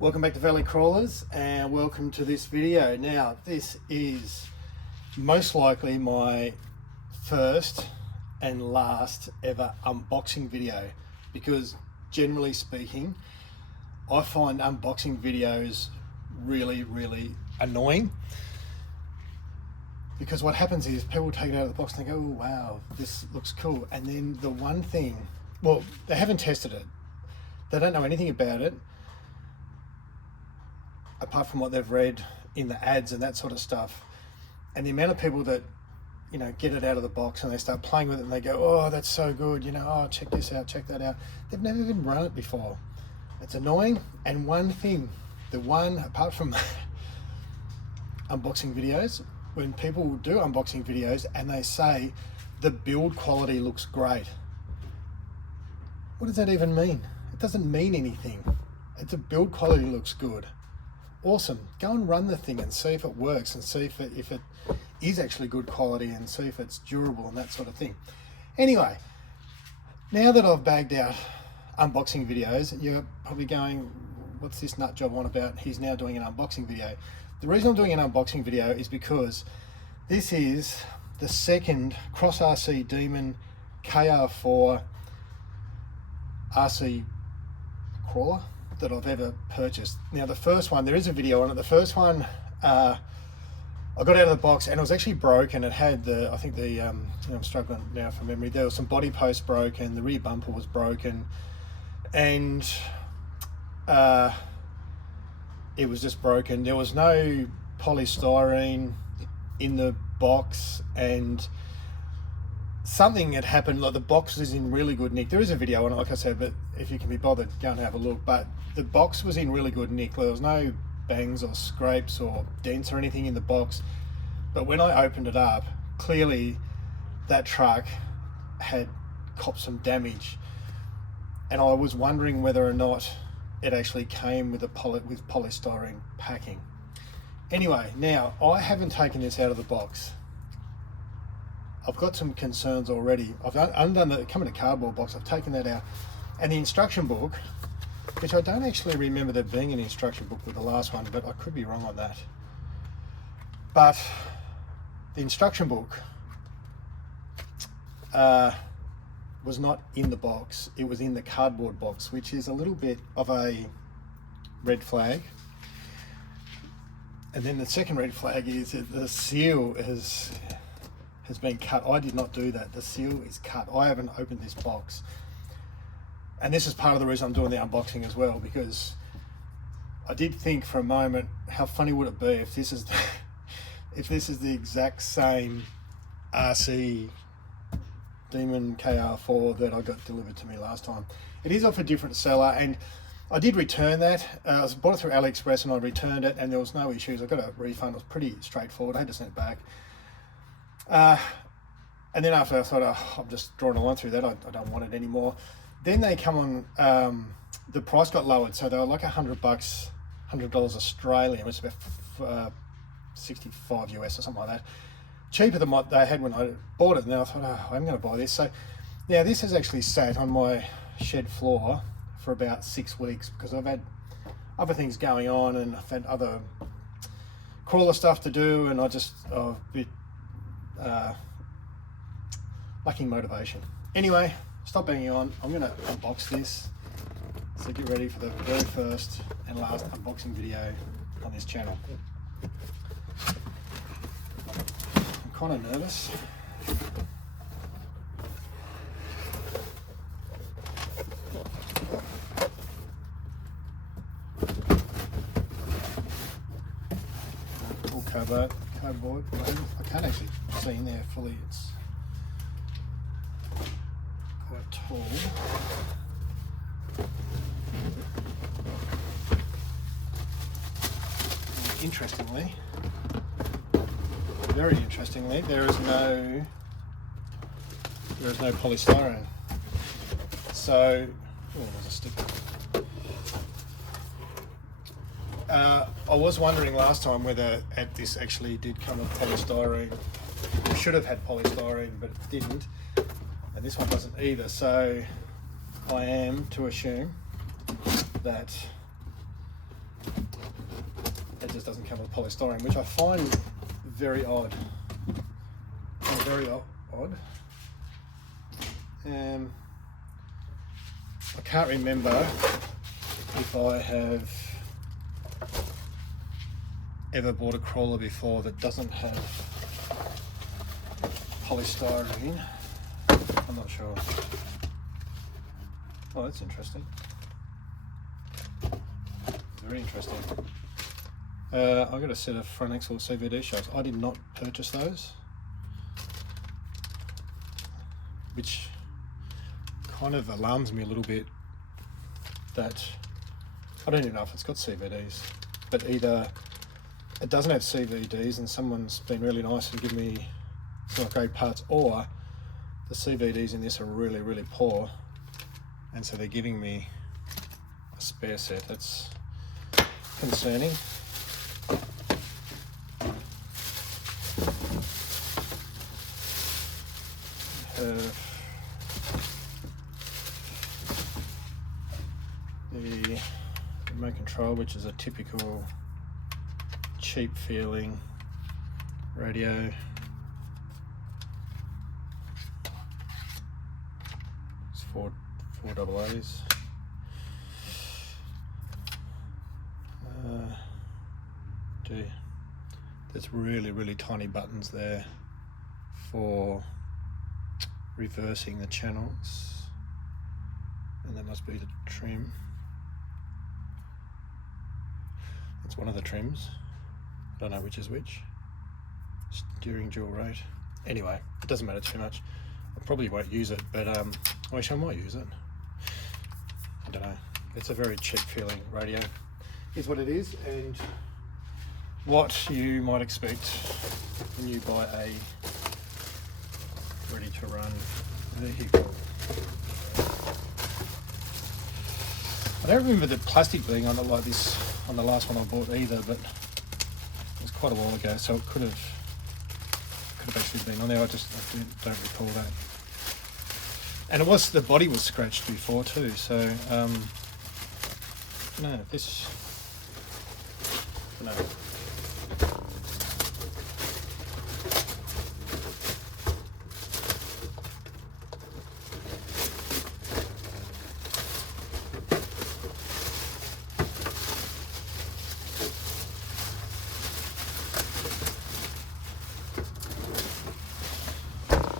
Welcome back to Valley Crawlers and welcome to this video. Now this is most likely my first and last ever unboxing video, because generally speaking I find unboxing videos really annoying, because what happens is people take it out of the box and they go, oh wow, this looks cool, and then the one thing, well, they haven't tested it, they don't know anything about it apart from what they've read in the ads and that sort of stuff. And the amount of people that, you know, get it out of the box and they start playing with it and they go, oh, that's so good, you know, oh, check this out, check that out. They've never even run it before. It's annoying. And one thing, apart from unboxing videos, when people do unboxing videos and they say the build quality looks great, what does that even mean? It doesn't mean anything. It's a build quality looks good. Awesome. Go and run the thing and see if it works, and see if it is actually good quality, and see if it's durable and that sort of thing. Anyway, now that I've bagged out unboxing videos, you're probably going, what's this nut job on about? He's now doing an unboxing video. The reason I'm doing an unboxing video is because this is the second CrossRC Demon KR4 RC crawler that I've ever purchased. Now the first one, there is a video on it. The first one I got out of the box and it was actually broken. It had the, I think the, I'm struggling now from memory, there was some body posts broken, the rear bumper was broken, and it was just broken. There was no polystyrene in the box, and something had happened. Like, the box is in really good nick. There is a video on it, like I said, but if you can be bothered, go and have a look. But the box was in really good nick. There was no bangs or scrapes or dents or anything in the box. But when I opened it up, clearly that truck had copped some damage, and I was wondering whether or not it actually came with with polystyrene packing. Anyway, now I haven't taken this out of the box. I've got some concerns already. I've undone the, come in a cardboard box, I've taken that out. And the instruction book, which I don't actually remember there being an instruction book with the last one, but I could be wrong on that. But the instruction book was not in the box, it was in the cardboard box, which is a little bit of a red flag. And then the second red flag is that the seal has been cut. I did not do that. The seal is cut. I haven't opened this box. And this is part of the reason I'm doing the unboxing as well, because I did think for a moment, how funny would it be if this is the exact same RC Demon KR4 that I got delivered to me last time. It is off a different seller, and I did return that. I bought it through AliExpress and I returned it, and there was no issues. I got a refund. It was pretty straightforward. I had to send it back. And then after I thought, oh, I'm just drawing a line through that, I don't want it anymore. Then they come on, the price got lowered, so they were like $100, $100 Australian, which is about 65 US or something like that. Cheaper than what they had when I bought it, and then I thought, oh, I'm going to buy this. So now this has actually sat on my shed floor for about 6 weeks, because I've had other things going on, and I've had other crawler stuff to do, and I just, a bit lacking motivation. Anyway, stop banging on. I'm going to unbox this, so get ready for the very first and last unboxing video on this channel. I'm kind of nervous. All cardboard. I can't actually see in there fully. It's quite tall. And interestingly, very interestingly, there is no polystyrene. So, oh, there's a sticker. I was wondering last time whether this actually did come with polystyrene. It should have had polystyrene, but it didn't. And this one doesn't either. So I am to assume that just doesn't come with polystyrene, which I find very odd. Very odd. I can't remember if I have ever bought a crawler before that doesn't have polystyrene. I'm not sure. Oh, that's interesting. Very interesting. I got a set of front axle CVD shocks. I did not purchase those, which kind of alarms me a little bit that I don't even know if it's got CVDs, but either it doesn't have CVDs and someone's been really nice and given me some great parts, or the CVDs in this are really, really poor, and so they're giving me a spare set. That's concerning. The remote control, which is a typical cheap feeling radio. It's four AA's. There's really, really tiny buttons there for reversing the channels, and that must be the trim. That's one of the trims. I don't know which is which. Steering dual rate. Anyway, it doesn't matter too much. I probably won't use it, but actually I might use it. I don't know. It's a very cheap feeling radio. Here's what it is, and what you might expect when you buy a ready to run vehicle. I don't remember the plastic being on it like this on the last one I bought either, but it was quite a while ago, so it could have actually been on there. I don't recall that. And the body was scratched before too, so no, this no.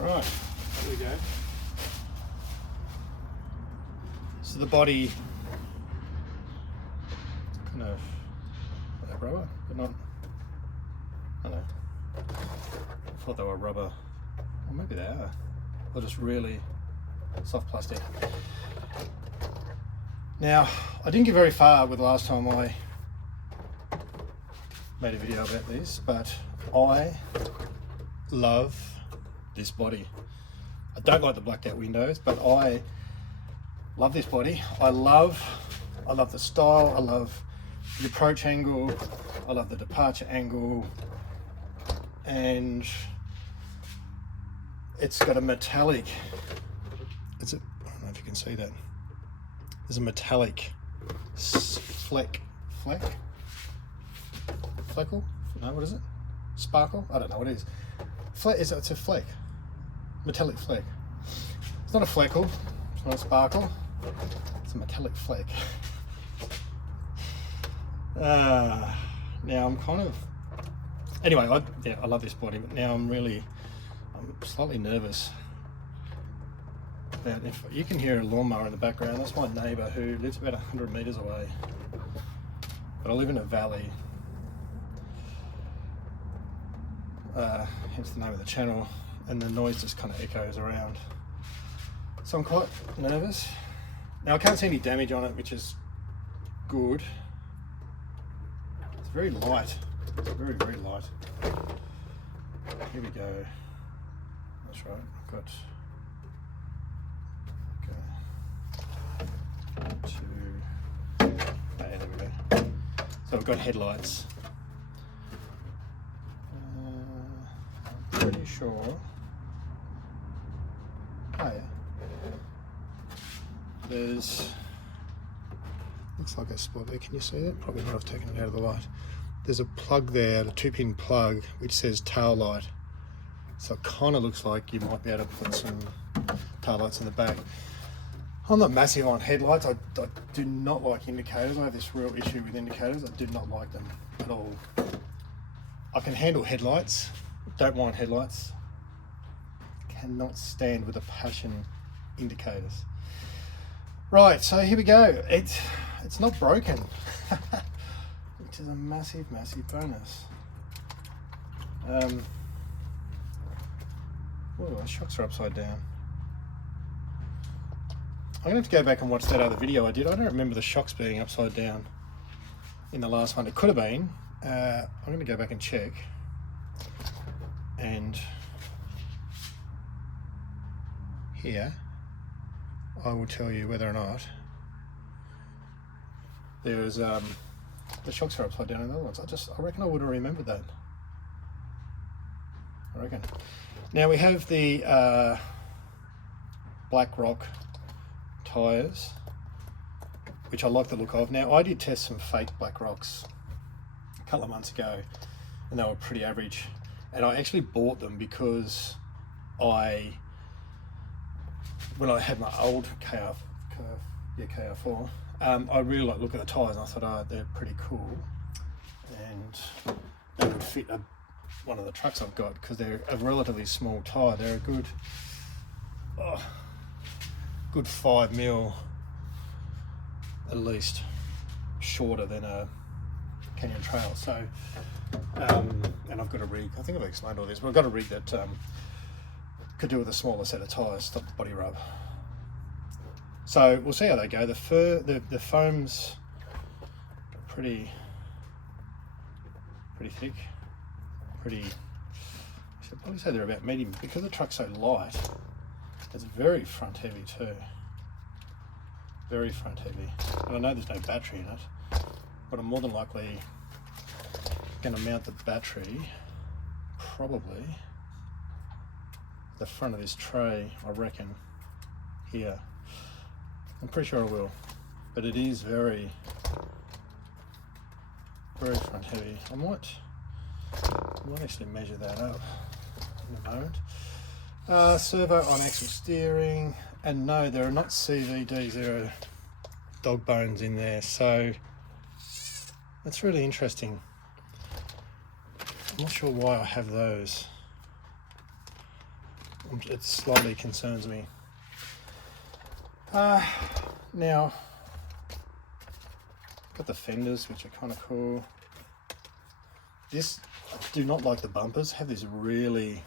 Right, there we go. So the body, kind of rubber, but not, I don't know. I thought they were rubber, or maybe they are. They're just really soft plastic. Now, I didn't get very far with the last time I made a video about this, but I love this body. I don't like the blacked out windows, but I love this body. I love the style. I love the approach angle. I love the departure angle, and it's got a metallic. I don't know if you can see that. There's a metallic fleckle. No, what is it? Sparkle? I don't know what it is. It's a fleck. Metallic fleck. It's not a fleckle, it's not a sparkle, it's a metallic fleck. Now I'm kind of, anyway, I love this body, but now I'm slightly nervous about, if you can hear a lawnmower in the background, that's my neighbour who lives about 100 metres away, but I live in a valley, hence the name of the channel. And the noise just kind of echoes around. So I'm quite nervous. Now I can't see any damage on it, which is good. It's very light. It's very, very light. Here we go. That's right. I've got there we go. So I've got headlights. I'm pretty sure. Oh yeah. There's, looks like a spot there. Can you see that? Probably not. I've taken it out of the light. there's a plug there, a 2-pin plug, which says tail light. So it kind of looks like you might be able to put some tail lights in the back. I'm not massive on headlights. I do not like indicators. I have this real issue with indicators. I do not like them at all. I can handle headlights, don't mind headlights. Cannot stand with a passion indicators. Right, so here we go. It's not broken, which is a massive, massive bonus. Oh, the shocks are upside down. I'm gonna have to go back and watch that other video I did. I don't remember the shocks being upside down in the last one. It could have been. I'm gonna go back and check, and here I will tell you whether or not there's the shocks are upside down in the other ones. I reckon I would have remembered that. I reckon. Now we have the Black Rock tyres, which I like the look of. Now I did test some fake Black Rocks a couple of months ago, and they were pretty average. And I actually bought them because when I had my old KR4, I really like look at the tyres, and I thought, oh, they're pretty cool, and they would fit one of the trucks I've got, because they're a relatively small tyre. They're a good 5mm at least shorter than a Canyon Trail. So and I've got a rig, I think I've explained all this, but I've got a rig that could do with a smaller set of tyres, stop the body rub. So we'll see how they go. The foams are pretty thick, I should probably say they're about medium, because the truck's so light. It's very front heavy too, very front heavy. And I know there's no battery in it, but I'm more than likely going to mount the battery probably the front of this tray, I reckon, here. I'm pretty sure I will, but it is very, very front heavy. I might actually measure that up in a moment. Servo on axle steering, and no, there are not CVDs, there are dog bones in there, so that's really interesting. I'm not sure why I have those. It slightly concerns me. Now, got the fenders, which are kind of cool. This, I do not like the bumpers, have this really,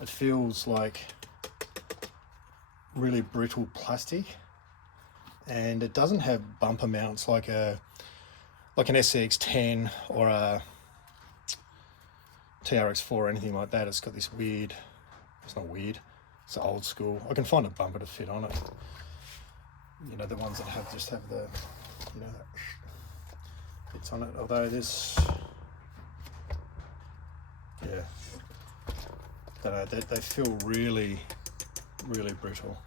it feels like really brittle plastic, and it doesn't have bumper mounts like an SCX10 or a TRX4 or anything like that. It's got this weird, it's not weird, it's old school. I can find a bumper to fit on it. You know, the ones that just have the, you know, that fits on it. Although this, yeah, don't know, they feel really brittle.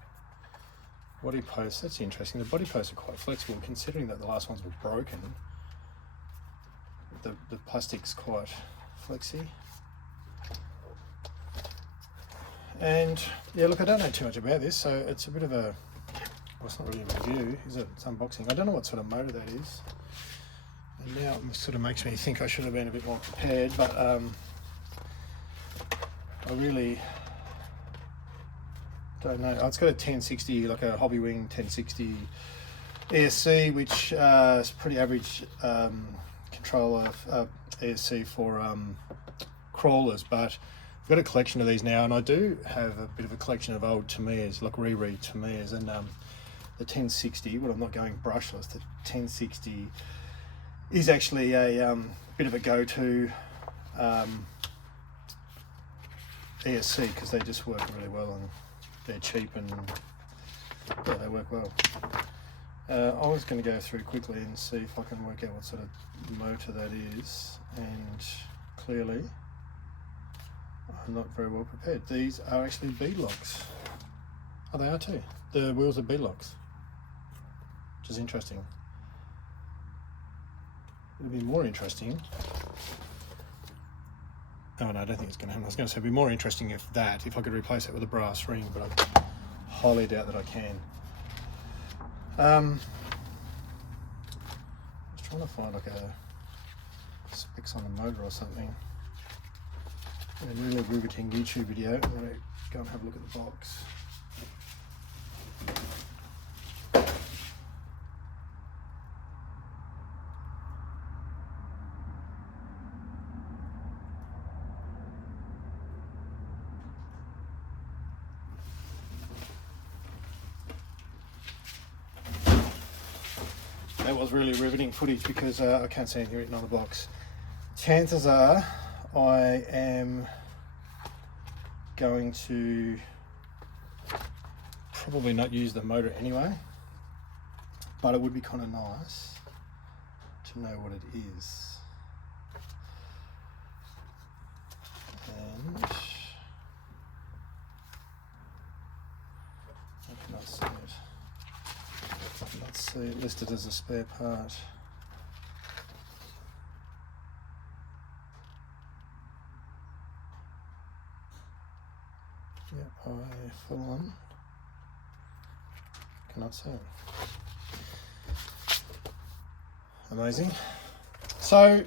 Body posts, that's interesting. The body posts are quite flexible, considering that the last ones were broken. The plastic's quite flexy. And yeah, look, I don't know too much about this, so it's a bit of a, well, it's not really a review, is it? It's unboxing. I don't know what sort of motor that is. And now it sort of makes me think I should have been a bit more prepared, but I really don't know. Oh, it's got a 1060, like a Hobby Wing 1060 ESC, which is pretty average controller ESC for crawlers, but I've got a collection of these now, and I do have a bit of a collection of old Tamiya's, like reread Tamiya's, and the 1060, well, I'm not going brushless, the 1060 is actually a bit of a go-to ESC, because they just work really well, and they're cheap, and yeah, they work well. I was going to go through quickly and see if I can work out what sort of motor that is, and clearly I'm not very well prepared. These are actually beadlocks. Oh, they are too. The wheels are beadlocks, which is interesting. it'll be more interesting. Oh no, I don't think it's going to happen. I was going to say it'd be more interesting if I could replace it with a brass ring, but I highly doubt that I can. I was trying to find like a specs on the motor or something. A really riveting YouTube video. I'm going to go and have a look at the box. That was really riveting footage because I can't see anything written on the box. Chances are I am going to probably not use the motor anyway, but it would be kind of nice to know what it is. And I cannot see it. Let's see it listed as a spare part. Yep, I full on cannot see it. Amazing. So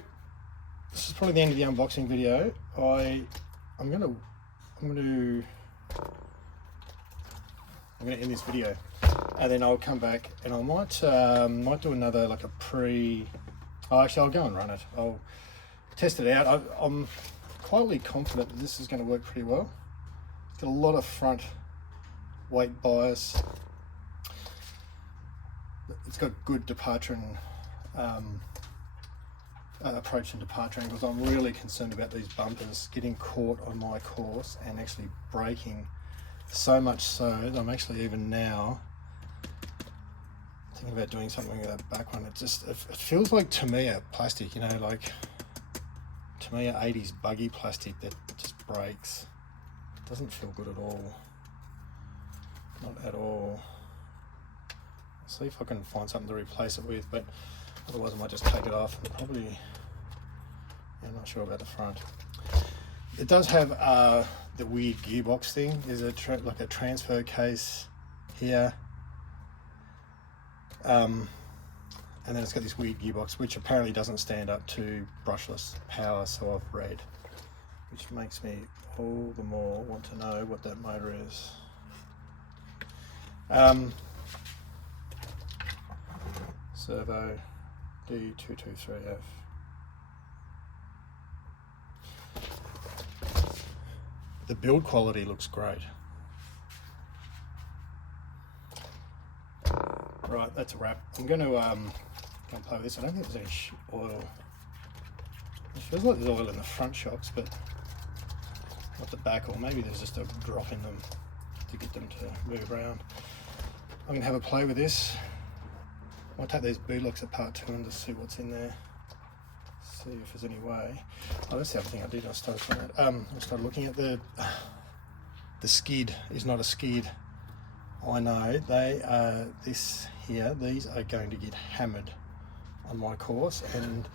this is probably the end of the unboxing video. I'm gonna end this video, and then I'll come back and I might do another like a pre. Oh, actually, I'll go and run it. I'll test it out. I'm quietly confident that this is going to work pretty well. It's got a lot of front weight bias. It's got good departure and approach and departure angles. I'm really concerned about these bumpers getting caught on my course and actually breaking. So much so that I'm actually even now thinking about doing something with that back one. It feels like Tamiya plastic, you know, like Tamiya 80s buggy plastic that just breaks. It doesn't feel good at all. Not at all. I'll see if I can find something to replace it with, but otherwise I might just take it off and probably, yeah, I'm not sure about the front. It does have the weird gearbox thing. There's like a transfer case here, and then it's got this weird gearbox which apparently doesn't stand up to brushless power, so I've read, which makes me all the more want to know what that motor is. Servo D223F. The build quality looks great. Right, that's a wrap. I'm going to go and play with this. I don't think there's any oil. It feels like there's oil in the front shocks, but not the back, or maybe there's just a drop in them to get them to move around. I'm going to have a play with this. I'll take these boot locks apart too and just see what's in there. See if there's any way. Oh, that's the other thing I did. I started looking at the skid is not a skid. I know they are these are going to get hammered on my course, and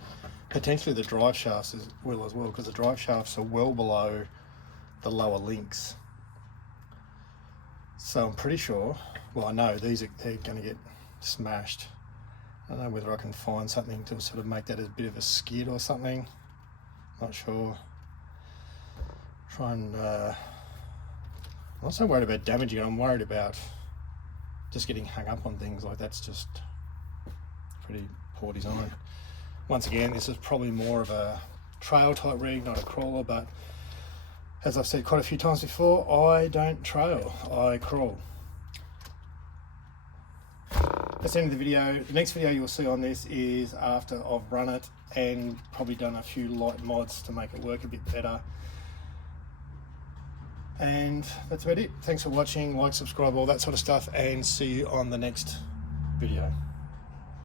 potentially the drive shafts will as well, because the drive shafts are well below the lower links. So I'm pretty sure, well, I know they're going to get smashed. I don't know whether I can find something to sort of make that a bit of a skid or something. Not sure. Try and I'm not so worried about damaging it. I'm worried about just getting hung up on things. Like, that's just pretty poor design. Once again, this is probably more of a trail type rig, not a crawler, but as I've said quite a few times before, I don't trail, I crawl. That's the end of the video. The next video you'll see on this is after I've run it and probably done a few light mods to make it work a bit better. And that's about it. Thanks for watching, like, subscribe, all that sort of stuff, and see you on the next video.